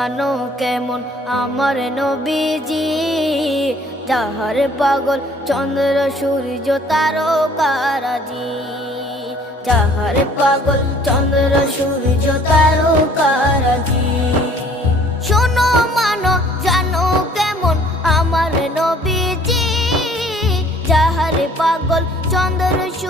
জানো কেমন আমার নবীজি, যাহার পাগল চন্দ্র সূর্য তারকারাজি, যাহার পাগল চন্দ্র সূর্য তারকারাজি। শোনো মানো জানো কেমন আমার নবীজি, যাহার পাগল চন্দ্র